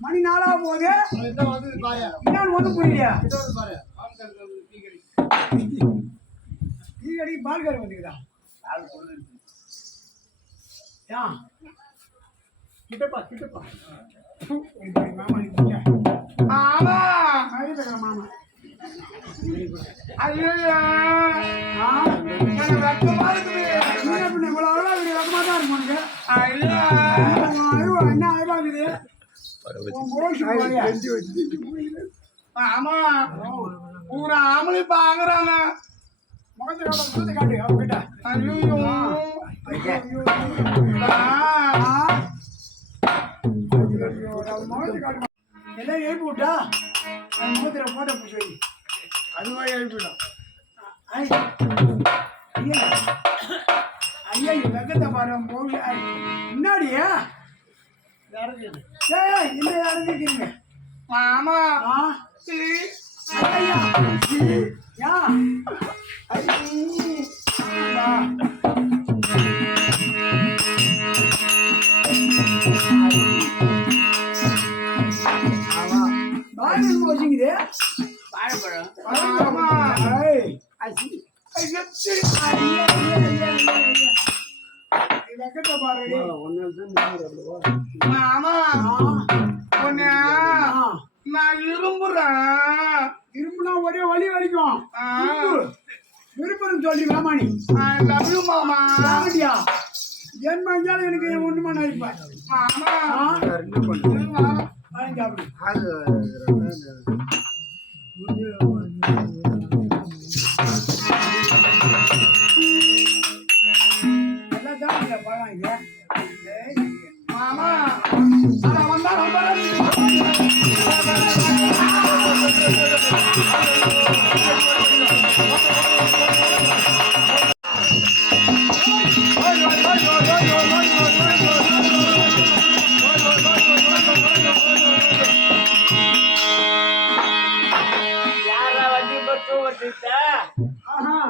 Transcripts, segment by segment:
மணி நாளா போகுது. புரியலையா இதோ வந்து பாரு. ஆட்கள் வந்து டீ பால் கடை வந்துக்குதா கிட்டப்பா கிட்டப்பா. மாமா கிட்ட. ஆமா ஒரு ஆம்பளை பாக்குறாங்க முகத்தை முகத்தை காட்டு அவங்ககிட்ட ஐயோ எல்லாம் எழுப்பி விட்டா முகத்துல போட்ட பிடிச்சி எழுப்பிடும் ஐயா ஐயா இந்த வெக்கத்தை பாரு போகல முன்னாடியா? யாரும் இருக்கிறீங்க மாமா. ஐயா ஆமா. ஐய் ஐயா ஐயா. பாருடி. மாமா உன்னை ஆ நான் இரும்புறேன் திரும்பினா ஒரே வலி வலிக்கும். விருப்பம் சொல்லி வேமாணி ஐ லவ் யூ மாமா. ராமடியா என் மஞ்சாலும் எனக்கு ஒண்ணுமா நினைப்பேன் மாமா. வாங்கி சாப்பிடு. மாமா வந்தா ரொம்ப ஆஹா.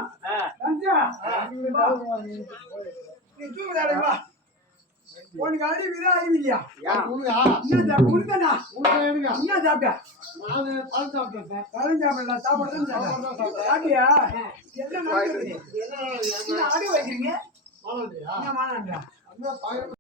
வா உனக்கு அடி விதா அறிவு இல்லையா உனக்கா? என்ன உனக்கண்ணா? என்ன சாப்பிட்ட. நானு பழம் சாப்பிட்டேன் சார். பழம் சாப்பிடல சாப்பாடு தான் சாப்பிட்டேன் சாப்பிட்டியா? என்ன அடி வைக்கிறீங்க? பழம் இல்லையா?